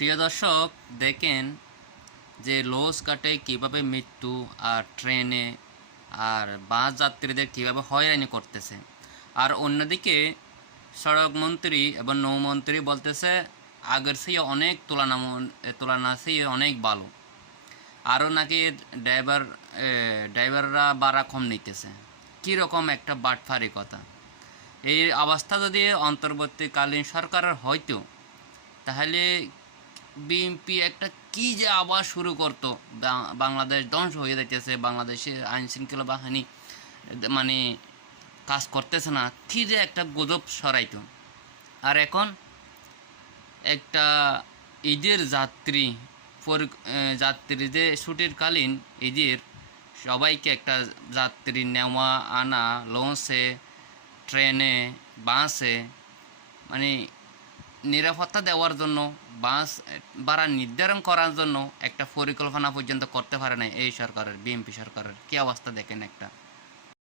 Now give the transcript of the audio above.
প্রিয় দর্শক, দেখেন যে লঞ্চ ঘাটে কীভাবে মৃত্যু, আর ট্রেনে আর বাস যাত্রীদের কীভাবে হয়রানি করতেছে। আর অন্যদিকে সড়কমন্ত্রী এবং নৌমন্ত্রী বলতেছে আগের চেয়ে অনেক তুলনা চেয়ে অনেক ভালো। আরও নাকি ড্রাইভাররা ভাড়া কম নিতেছে। কীরকম একটা বাটফারি কথা! এই অবস্থা যদি অন্তর্বর্তীকালীন সরকারের হয়তো, তাহলে বিএনপি একটা কি যে আবার শুরু করতো। বাংলাদেশ ধ্বংস হয়ে যাইতেছে, বাংলাদেশের আইন শৃঙ্খলা বাহিনী মানে কাজ করতেছে না, কি যে একটা গুজব সরাইতো। আর এখন একটা ঈদের যাত্রীদের ছুটির কালীন ঈদের সবাইকে একটা যাত্রী নেওয়া আনা লঞ্চে, ট্রেনে, বাসে মানে নিরাপত্তা দেওয়ার জন্য, বাস ভাড়া নির্ধারণ করার জন্য একটা পরিকল্পনা পর্যন্ত করতে পারে না এই সরকারের, বিএনপি সরকারের। কী অবস্থা দেখেন একটা!